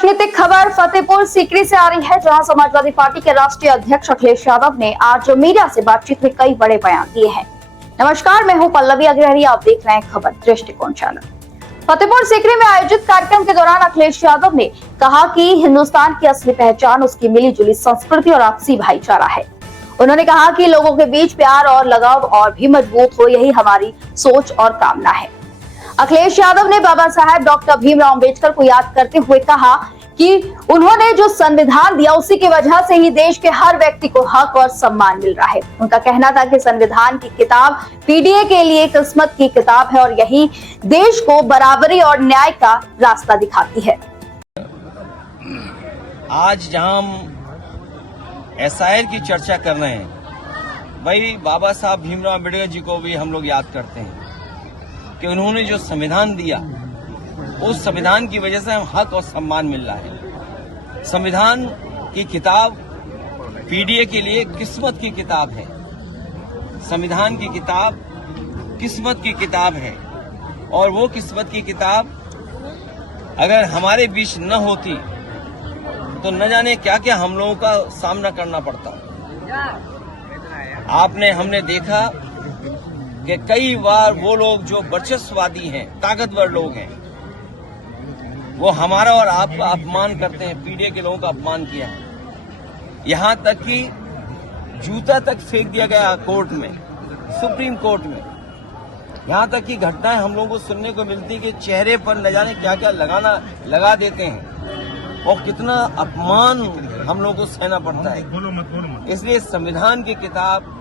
राजनीतिक खबर फतेहपुर सीकरी से आ रही है, जहां समाजवादी पार्टी के राष्ट्रीय अध्यक्ष अखिलेश यादव ने आज मीडिया से बातचीत में कई बड़े बयान दिए हैं। नमस्कार, मैं हूं पल्लवी अग्रहरी, आप देख रहे हैं खबर दृष्टिकोण चैनल। फतेहपुर सीकरी में आयोजित कार्यक्रम के दौरान अखिलेश यादव ने कहा कि हिंदुस्तान की असली पहचान उसकी मिली जुली संस्कृति और आपसी भाईचारा है। उन्होंने कहा कि लोगों के बीच प्यार और लगाव और भी मजबूत हो, यही हमारी सोच और कामना है। अखिलेश यादव ने बाबा साहेब डॉक्टर भीमराव अम्बेडकर को याद करते हुए कहा कि उन्होंने जो संविधान दिया उसी की वजह से ही देश के हर व्यक्ति को हक और सम्मान मिल रहा है। उनका कहना था कि संविधान की किताब पीडीए के लिए किस्मत की किताब है और यही देश को बराबरी और न्याय का रास्ता दिखाती है। आज जहां हम एसआईआर की चर्चा कर रहे हैं, भाई बाबा साहब भीमराव अम्बेडकर जी को भी हम लोग याद करते हैं कि उन्होंने जो संविधान दिया, उस संविधान की वजह से हम हक और सम्मान मिल रहा है। संविधान की किताब पीडीए के लिए किस्मत की किताब है। संविधान की किताब किस्मत की किताब है और वो किस्मत की किताब अगर हमारे बीच न होती तो न जाने क्या क्या हम लोगों का सामना करना पड़ता। हमने देखा कि कई बार वो लोग जो वर्चस्ववादी हैं, ताकतवर लोग हैं, वो हमारा और आपका अपमान करते हैं। पीडीए के लोगों का अपमान किया है, यहां तक कि जूता तक फेंक दिया गया कोर्ट में, सुप्रीम कोर्ट में। यहां तक कि घटनाएं हम लोगों को सुनने को मिलती कि चेहरे पर न जाने क्या क्या लगा देते हैं और कितना अपमान हम लोगों को सहना पड़ता है। इसलिए संविधान की किताब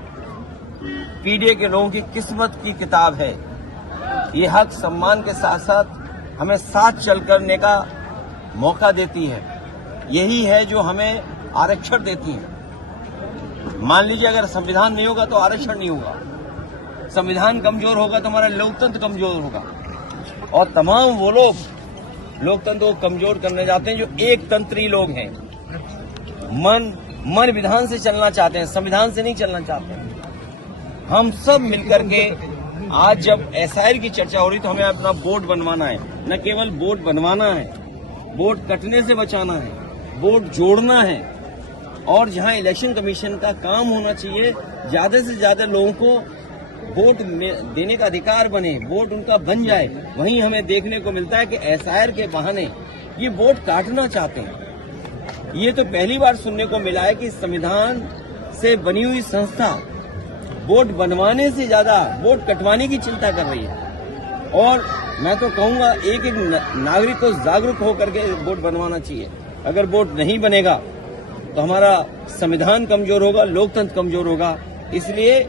पीडीए के लोगों की किस्मत की किताब है। ये हक सम्मान के साथ साथ हमें साथ चल करने का मौका देती है। यही है जो हमें आरक्षण देती है। मान लीजिए अगर संविधान नहीं होगा तो आरक्षण नहीं होगा, संविधान कमजोर होगा तो हमारा लोकतंत्र कमजोर होगा। और तमाम वो लोग लोकतंत्र को कमजोर करने जाते हैं जो एक तंत्री लोग हैं, मन विधान से चलना चाहते हैं, संविधान से नहीं चलना चाहते हैं। हम सब मिलकर के आज जब एसआईआर की चर्चा हो रही तो हमें अपना वोट बनवाना है। न केवल वोट बनवाना है, वोट कटने से बचाना है, वोट जोड़ना है। और जहां इलेक्शन कमीशन का काम होना चाहिए, ज्यादा से ज्यादा लोगों को वोट देने का अधिकार बने, वोट उनका बन जाए, वहीं हमें देखने को मिलता है कि एसआईआर के बहाने ये वोट काटना चाहते हैं। ये तो पहली बार सुनने को मिला है कि संविधान से बनी हुई संस्था वोट बनवाने से ज्यादा वोट कटवाने की चिंता कर रही है। और मैं तो कहूंगा एक एक नागरिक को जागरूक होकर के वोट बनवाना चाहिए। अगर वोट नहीं बनेगा तो हमारा संविधान कमजोर होगा, लोकतंत्र कमजोर होगा। इसलिए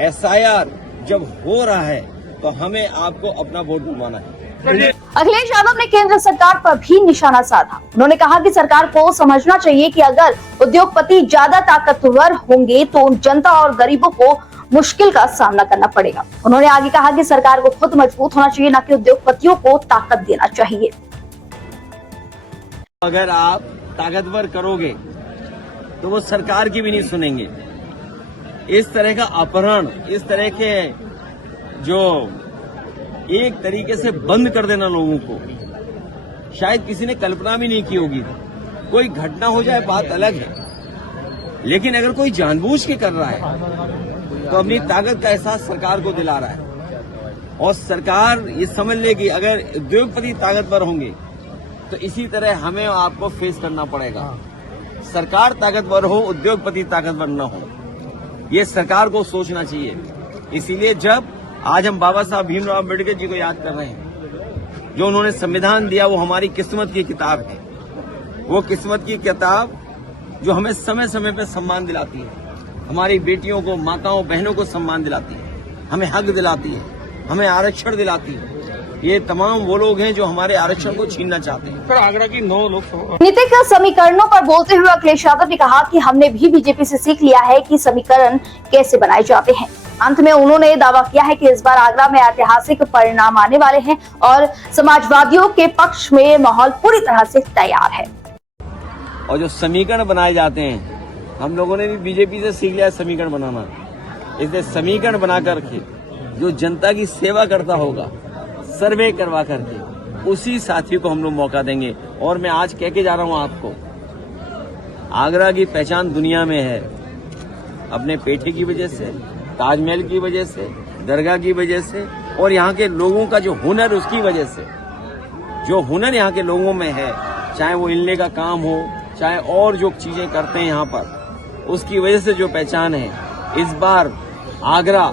एसआईआर जब हो रहा है तो हमें आपको अपना वोट बनवाना है। अखिलेश यादव ने केंद्र सरकार पर भी निशाना साधा। उन्होंने कहा कि सरकार को समझना चाहिए कि अगर उद्योगपति ज्यादा ताकतवर होंगे तो जनता और गरीबों को मुश्किल का सामना करना पड़ेगा। उन्होंने आगे कहा कि सरकार को खुद मजबूत होना चाहिए, न कि उद्योगपतियों को ताकत देना चाहिए। अगर आप ताकतवर करोगे तो वो सरकार की भी नहीं सुनेंगे। इस तरह का अपहरण, इस तरह के जो एक तरीके से बंद कर देना लोगों को, शायद किसी ने कल्पना भी नहीं की होगी। कोई घटना हो जाए बात अलग है, लेकिन अगर कोई जानबूझ के कर रहा है तो अपनी ताकत का एहसास सरकार को दिला रहा है। और सरकार ये समझ लेगी अगर उद्योगपति ताकतवर होंगे तो इसी तरह हमें आपको फेस करना पड़ेगा। सरकार ताकतवर हो, उद्योगपति ताकतवर न हो, ये सरकार को सोचना चाहिए। इसीलिए जब आज हम बाबा साहब भीमराव अम्बेडकर जी को याद कर रहे हैं, जो उन्होंने संविधान दिया, वो हमारी किस्मत की किताब है। वो किस्मत की किताब जो हमें समय समय पर सम्मान दिलाती है, हमारी बेटियों को, माताओं बहनों को सम्मान दिलाती है, हमें हक दिलाती है, हमें आरक्षण दिलाती है। ये तमाम वो लोग हैं जो हमारे आरक्षण को छीनना चाहते हैं। आगरा की 9 लोकसभा राजनीतिक समीकरणों पर बोलते हुए अखिलेश यादव ने कहा कि हमने भी बीजेपी से सीख लिया है कि समीकरण कैसे बनाए जाते हैं। अंत में उन्होंने दावा किया है कि इस बार आगरा में ऐतिहासिक परिणाम आने वाले हैं और समाजवादियों के पक्ष में माहौल पूरी तरह से तैयार है। और जो समीकरण बनाए जाते हैं, हम लोगों ने भी बीजेपी से सीख लिया समीकरण बनाना। इसलिए समीकरण बना करके जो जनता की सेवा करता होगा, सर्वे करवा करके उसी साथी को हम लोग मौका देंगे। और मैं आज कह के जा रहा हूं आपको, आगरा की पहचान दुनिया में है अपने पेठे की वजह से, ताजमहल की वजह से, दरगाह की वजह से और यहाँ के लोगों का जो हुनर उसकी वजह से। जो हुनर यहाँ के लोगों में है, चाहे वो इनले का काम हो, चाहे और जो चीजें करते हैं यहाँ पर, उसकी वजह से जो पहचान है। इस बार आगरा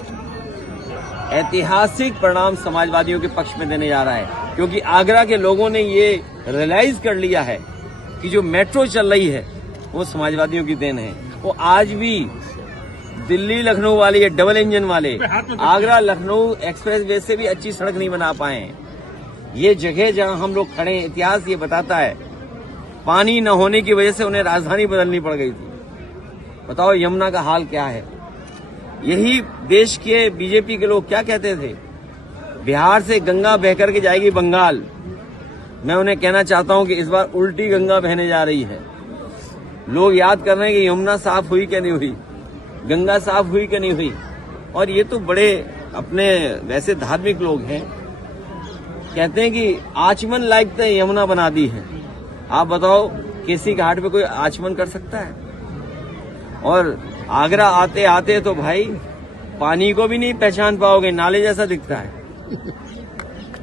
ऐतिहासिक परिणाम समाजवादियों के पक्ष में देने जा रहा है, क्योंकि आगरा के लोगों ने ये रियलाइज कर लिया है कि जो मेट्रो चल रही है वो समाजवादियों की देन है। वो आज भी दिल्ली लखनऊ वाले ये डबल इंजन वाले आगरा लखनऊ एक्सप्रेसवे से भी अच्छी सड़क नहीं बना पाए हैं। ये जगह जहां हम लोग खड़े हैं, इतिहास ये बताता है, पानी न होने की वजह से उन्हें राजधानी बदलनी पड़ गई थी। बताओ यमुना का हाल क्या है। यही देश के बीजेपी के लोग क्या कहते थे, बिहार से गंगा बह करके जाएगी बंगाल। मैं उन्हें कहना चाहता हूं कि इस बार उल्टी गंगा बहने जा रही है। लोग याद कर रहे हैं कि यमुना साफ हुई कि नहीं हुई, गंगा साफ हुई कि नहीं हुई। और ये तो बड़े अपने वैसे धार्मिक लोग हैं, कहते हैं कि आचमन लायक तो यमुना बना दी है। आप बताओ किसी घाट पे कोई आचमन कर सकता है? और आगरा आते आते तो भाई पानी को भी नहीं पहचान पाओगे, नाले जैसा दिखता है।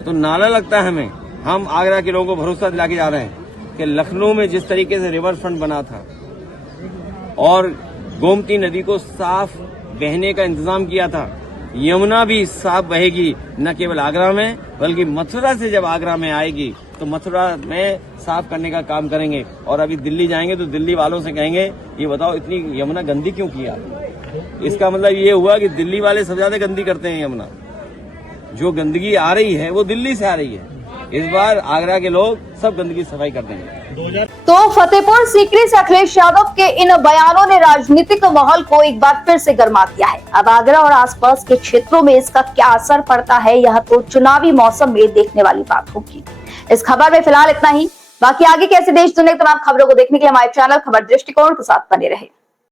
तो नाला लगता है हमें। हम आगरा के लोगों को भरोसा दिला के जा रहे हैं कि लखनऊ में जिस तरीके से रिवर फ्रंट बना था और गोमती नदी को साफ बहने का इंतजाम किया था, यमुना भी साफ बहेगी, न केवल आगरा में बल्कि मथुरा से जब आगरा में आएगी तो मथुरा में साफ करने का काम करेंगे। और अभी दिल्ली जाएंगे तो दिल्ली वालों से कहेंगे, ये बताओ इतनी यमुना गंदी क्यों किया? इसका मतलब ये हुआ कि दिल्ली वाले सबसे ज्यादा गंदी करते हैं यमुना। जो गंदगी आ रही है वो दिल्ली से आ रही है। इस बार आगरा के लोग सब गंदगी सफाई कर देंगे। तो फतेहपुर सीकरी से अखिलेश यादव के इन बयानों ने राजनीतिक माहौल को एक बार फिर से गर्मा दिया है। अब आगरा और आसपास के क्षेत्रों में इसका क्या असर पड़ता है, यह तो चुनावी मौसम में देखने वाली बात होगी। इस खबर में फिलहाल इतना ही। बाकी आगे कैसे देश दुनिया की तमाम खबरों को देखने के लिए हमारे चैनल खबर दृष्टिकोण के साथ बने रहे।